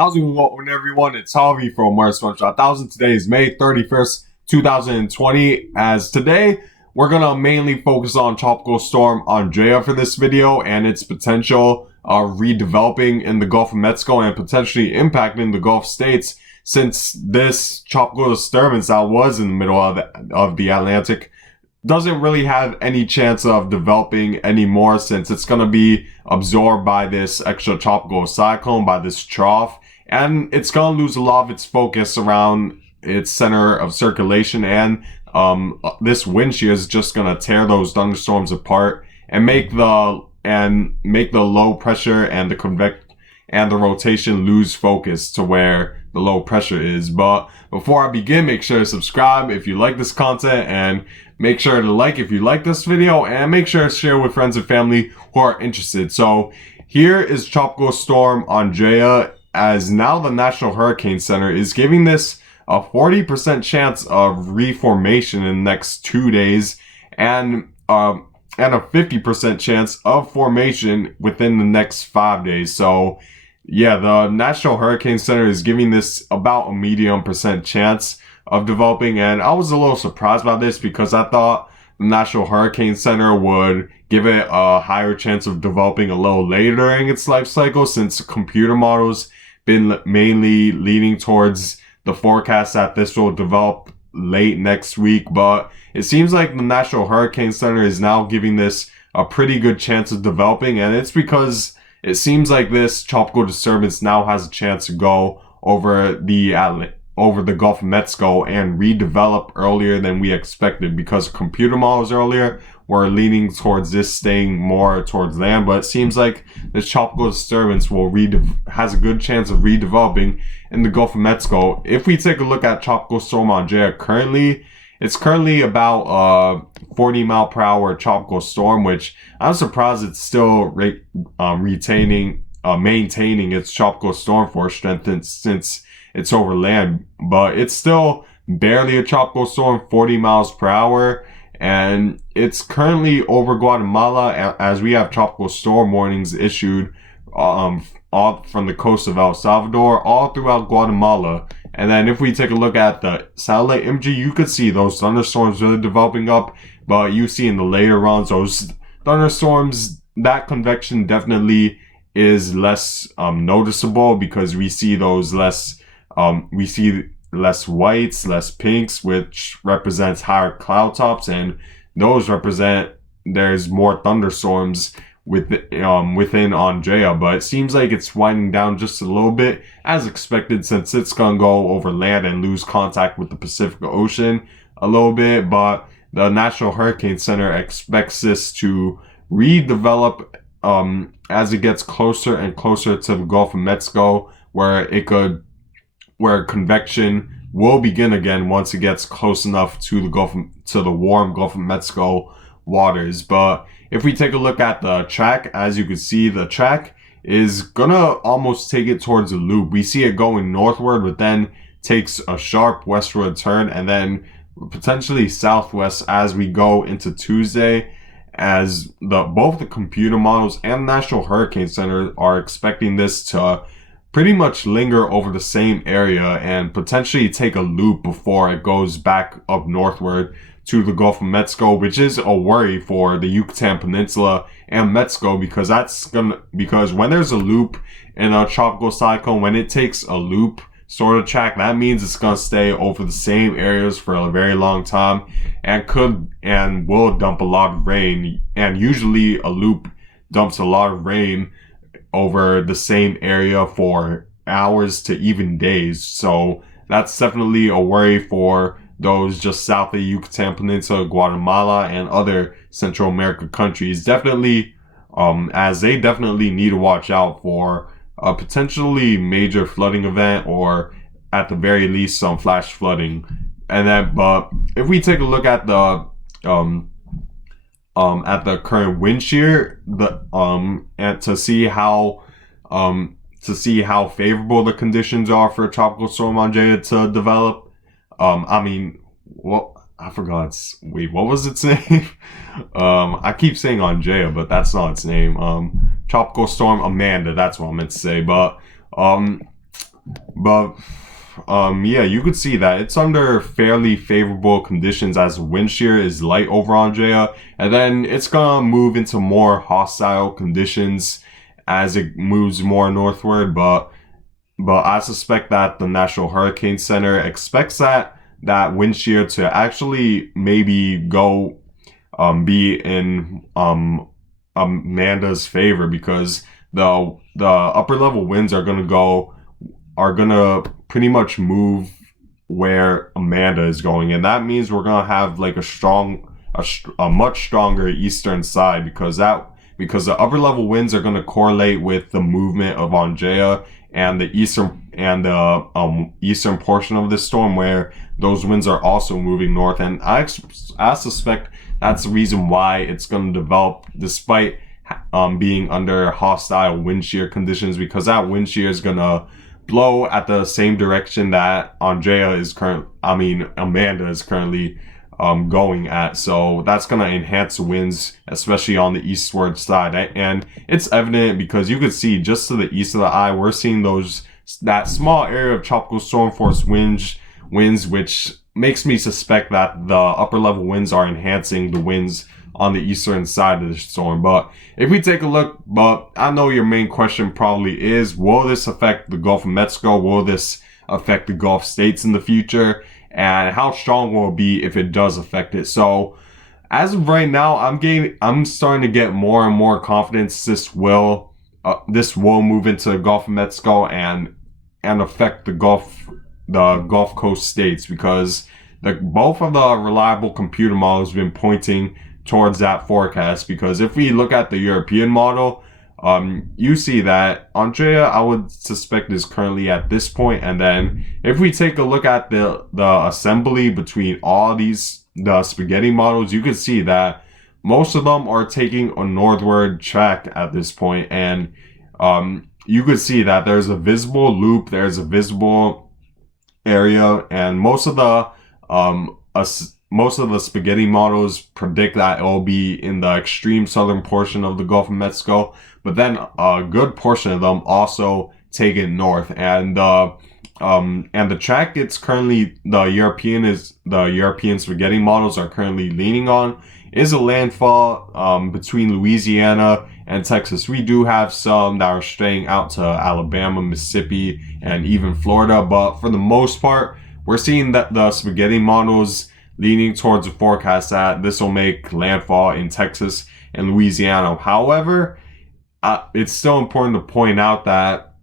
How's it going, everyone? It's Harvey from Mars 1000. Today is May 31st, 2020. As today, we're going to mainly focus on Tropical Storm Andrea for this video and its potential redeveloping in the Gulf of Mexico and potentially impacting the Gulf states, since this tropical disturbance that was in the middle of the Atlantic doesn't really have any chance of developing anymore, since it's going to be absorbed by this extratropical cyclone, by this trough, and it's going to lose a lot of its focus around its center of circulation, and this wind shear is just going to tear those thunderstorms apart and make the low pressure and the rotation lose focus to where the low pressure is. But before I begin, make sure to subscribe if you like this content, and make sure to like if you like this video, and make sure to share with friends and family who are interested. So here is Tropical Storm Andrea, as now the National Hurricane Center is giving this a 40% chance of reformation in the next 2 days, and a 50% chance of formation within the next 5 days. So yeah, the National Hurricane Center is giving this about a medium percent chance of developing, and I was a little surprised by this because I thought the National Hurricane Center would give it a higher chance of developing a little later in its life cycle, since computer models been mainly leaning towards the forecast that this will develop late next week. But it seems like the National Hurricane Center is now giving this a pretty good chance of developing, and it's because it seems like this tropical disturbance now has a chance to go over the Gulf of Mexico and redevelop earlier than we expected, because computer models earlier were leaning towards this staying more towards land. But it seems like this tropical disturbance has a good chance of redeveloping in the Gulf of Mexico. If we take a look at Tropical Storm Andrea it's currently about a 40-mile-per-hour tropical storm, which I'm surprised it's still maintaining its tropical storm force strength since it's over land. But it's still barely a tropical storm, 40 miles per hour, and it's currently over Guatemala, as we have tropical storm warnings issued all from the coast of El Salvador all throughout Guatemala. And then if we take a look at the satellite imagery, you could see those thunderstorms really developing up. But you see in the later runs, those thunderstorms, that convection definitely is less noticeable, because we see those less whites, less pinks, which represents higher cloud tops, and those represent there's more thunderstorms within Andrea. But it seems like it's winding down just a little bit, as expected, since it's gonna go over land and lose contact with the Pacific Ocean a little bit. But the National Hurricane Center expects this to redevelop as it gets closer and closer to the Gulf of Mexico, where convection will begin again once it gets close enough to the warm Gulf of Mexico waters. But if we take a look at the track, as you can see, the track is gonna almost take it towards a loop. We see it going northward, but then takes a sharp westward turn, and then potentially southwest as we go into Tuesday, as both the computer models and National Hurricane Center are expecting this to pretty much linger over the same area and potentially take a loop before it goes back up northward to the Gulf of Mexico, which is a worry for the Yucatan Peninsula and Mexico, because when there's a loop in a tropical cyclone, when it takes a loop sort of track, that means it's gonna stay over the same areas for a very long time, and will dump a lot of rain. And usually a loop dumps a lot of rain over the same area for hours to even days. So that's definitely a worry for those just south of the Yucatan Peninsula, Guatemala, and other Central America countries. Definitely, as they definitely need to watch out for a potentially major flooding event, or at the very least some flash flooding. And then, but if we take a look at the current wind shear, and to see how favorable the conditions are for Tropical Storm Andrea to develop. I forgot. Wait, what was its name? I keep saying Andrea, but that's not its name. Tropical Storm Amanda, that's what I meant to say. But But yeah, you could see that it's under fairly favorable conditions as wind shear is light over Andrea, and then it's gonna move into more hostile conditions as it moves more northward. But I suspect that the National Hurricane Center expects that wind shear to actually maybe go be in Amanda's favor, because the upper level winds are gonna pretty much move where Amanda is going, and that means we're gonna have like a much stronger eastern side, because the upper level winds are gonna correlate with the movement of Angea and the eastern portion of this storm, where those winds are also moving north, and I suspect that's the reason why it's gonna develop despite being under hostile wind shear conditions, because that wind shear is gonna blow at the same direction that Amanda is currently going at. So that's going to enhance the winds, especially on the eastward side. And it's evident because you could see just to the east of the eye, we're seeing that small area of tropical storm force winds, which makes me suspect that the upper level winds are enhancing the winds on the eastern side of the storm. But if we take a look, but I know your main question probably is, will this affect the Gulf of Mexico? Will this affect the Gulf states in the future? And how strong will it be if it does affect it? So as of right now, I'm starting to get more and more confidence this will move into the Gulf of Mexico and affect the Gulf Coast states, because both of the reliable computer models have been pointing towards that forecast. Because if we look at the European model, you see that Andrea, I would suspect, is currently at this point. And then if we take a look at the assembly between all the spaghetti models, you can see that most of them are taking a northward track at this point. And you could see that there's a visible loop, there's a visible area, and most of the spaghetti models predict that it will be in the extreme southern portion of the Gulf of Mexico, but then a good portion of them also take it north. And the track it's currently the European spaghetti models are currently leaning on is a landfall between Louisiana and Texas. We do have some that are straying out to Alabama, Mississippi, and even Florida, but for the most part, we're seeing that the spaghetti models leaning towards the forecast that this will make landfall in Texas and Louisiana. However, it's still important to point out that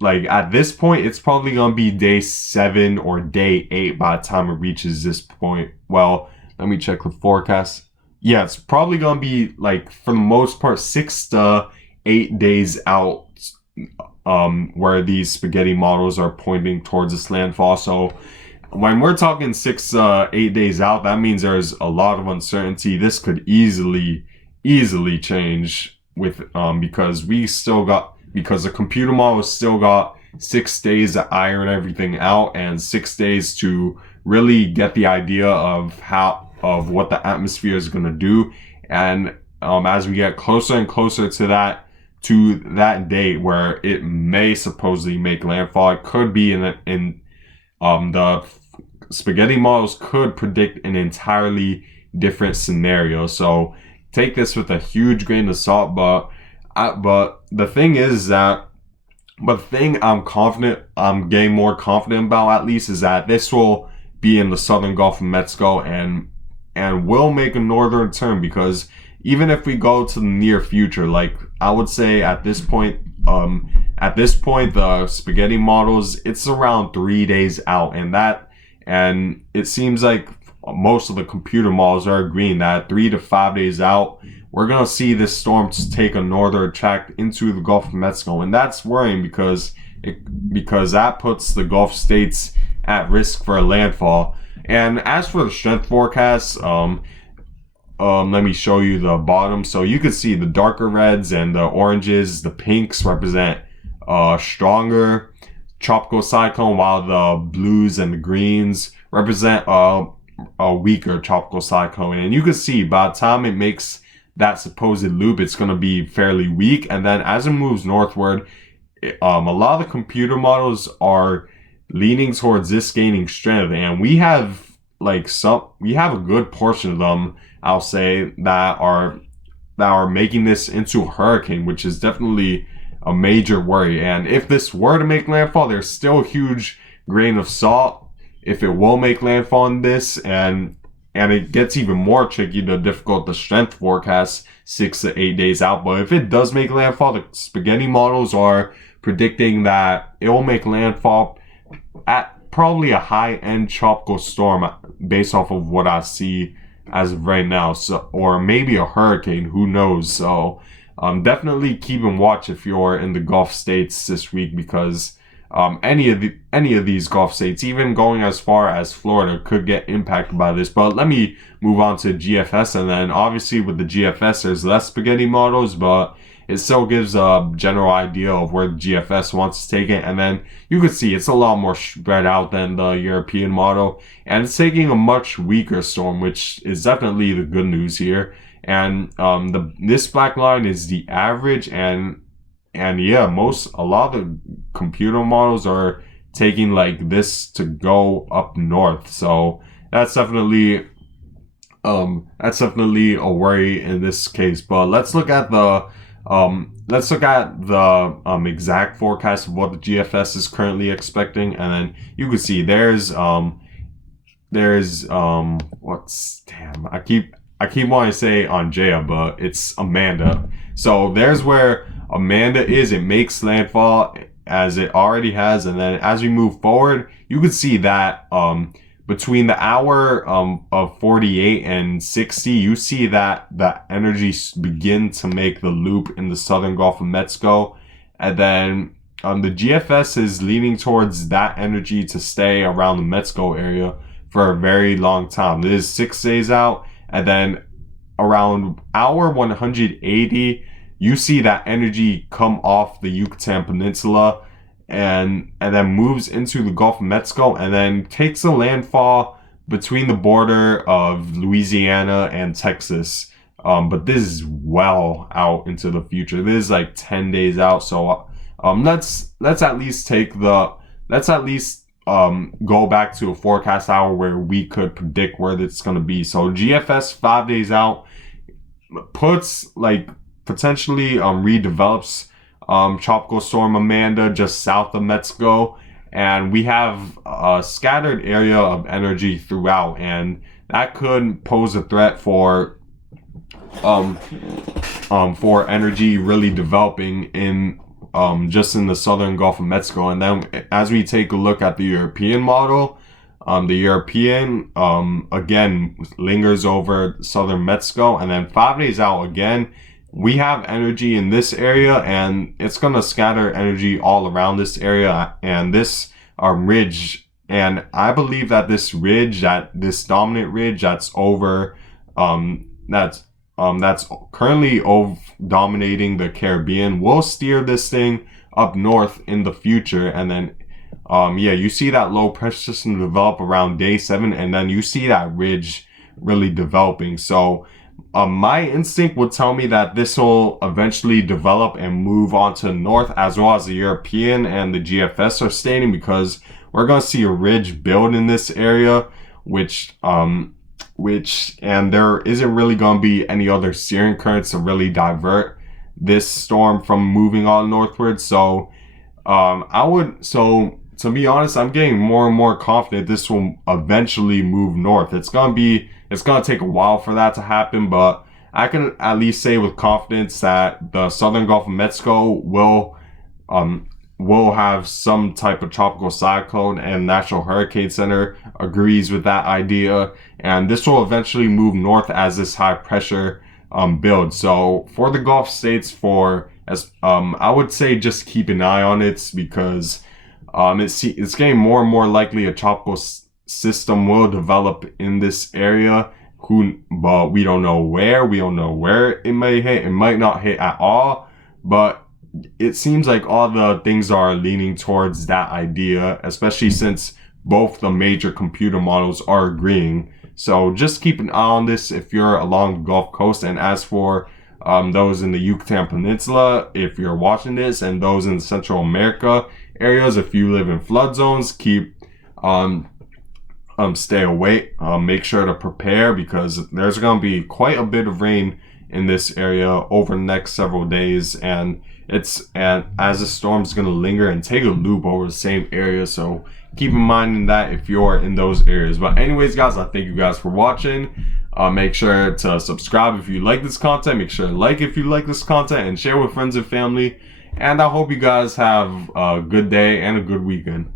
like at this point, it's probably gonna be day 7 or day 8 by the time it reaches this point. Well, let me check the forecast. Yeah, it's probably gonna be like, for the most part, 6 to 8 days out, where these spaghetti models are pointing towards this landfall. So when we're talking 6 to 8 days out, that means there's a lot of uncertainty. This could easily change with because the computer model still got 6 days to iron everything out, and 6 days to really get the idea of what the atmosphere is going to do. And as we get closer and closer to that date where it may supposedly make landfall, it could be in the spaghetti models could predict an entirely different scenario. So take this with a huge grain of salt. But the thing I'm getting more confident about, at least, is that this will be in the southern Gulf of Mexico and will make a northern turn. Because even if we go to the near future, like I would say at this point, the spaghetti models, it's around 3 days out, and it seems like most of the computer models are agreeing that 3 to 5 days out, we're gonna see this storm take a northern track into the Gulf of Mexico, and that's worrying because that puts the Gulf states at risk for a landfall. And as for the strength forecast, let me show you the bottom. So you can see the darker reds and the oranges, the pinks represent stronger tropical cyclone, while the blues and the greens represent a weaker tropical cyclone. And you can see by the time it makes that supposed loop, it's going to be fairly weak. And then as it moves northward, a lot of the computer models are leaning towards this gaining strength, and we have a good portion of them, I'll say, that are making this into a hurricane, which is definitely a major worry. And if this were to make landfall, there's still a huge grain of salt if it will make landfall in this, and it gets even more tricky, the difficult the strength forecast 6 to 8 days out. But if it does make landfall, the spaghetti models are predicting that it will make landfall at probably a high-end tropical storm based off of what I see as of right now, so, or maybe a hurricane, who knows. So definitely keep and watch if you're in the Gulf states this week, because any of these Gulf states, even going as far as Florida, could get impacted by this. But let me move on to GFS, and then obviously with the GFS there's less spaghetti models, but it still gives a general idea of where the GFS wants to take it. And then you can see it's a lot more spread out than the European model, and it's taking a much weaker storm, which is definitely the good news here. And this black line is the average, and yeah, a lot of the computer models are taking like this to go up north. So that's definitely a worry in this case. But let's look at the exact forecast of what the GFS is currently expecting, and then you can see there's I keep wanting to say Andrea, but it's Amanda. So there's where Amanda is. It makes landfall as it already has, and then as we move forward, you can see that between the hour of 48 and 60, you see that the energy begin to make the loop in the southern Gulf of Mexico, and then the GFS is leaning towards that energy to stay around the Mexico area for a very long time. This is 6 days out, and then around hour 180, you see that energy come off the Yucatan Peninsula and then moves into the Gulf of Mexico, and then takes a landfall between the border of Louisiana and Texas. But this is well out into the future. This is like 10 days out. So let's at least go back to a forecast hour where we could predict where it's going to be. So GFS 5 days out puts like potentially redevelops Tropical Storm Amanda just south of Mexico, and we have a scattered area of energy throughout, and that could pose a threat for energy really developing in just in the southern Gulf of Mexico. And then as we take a look at the European model, the European again lingers over southern Mexico, and then 5 days out again we have energy in this area, and it's going to scatter energy all around this area and this ridge. And I believe that this dominant ridge that's over that's currently dominating the Caribbean will steer this thing up north in the future. And then you see that low pressure system develop around day 7, and then you see that ridge really developing. So my instinct would tell me that this will eventually develop and move on to the north, as well as the European and the GFS are stating, because we're going to see a ridge build in this area, which and there isn't really going to be any other steering currents to really divert this storm from moving on northward. So to be honest, I'm getting more and more confident this will eventually move north. It's going to take a while for that to happen, but I can at least say with confidence that the southern Gulf of Mexico will have some type of tropical cyclone, and National Hurricane Center agrees with that idea. And this will eventually move north as this high pressure builds. So for the Gulf states, I would say just keep an eye on it, because it's getting more and more likely a tropical system will develop in this area, but we don't know where. We don't know where it may hit. It might not hit at all, but it seems like all the things are leaning towards that idea, especially since both the major computer models are agreeing. So just keep an eye on this if you're along the Gulf Coast. And as for those in the Yucatan Peninsula, if you're watching this, and those in Central America areas, if you live in flood zones, stay away. Make sure to prepare, because there's going to be quite a bit of rain in this area over the next several days, and as the storm's going to linger and take a loop over the same area, so keep in mind that if you're in those areas. But anyways, guys, I thank you guys for watching. Make sure to subscribe if you like this content. Make sure to like if you like this content, and share with friends and family. And I hope you guys have a good day and a good weekend.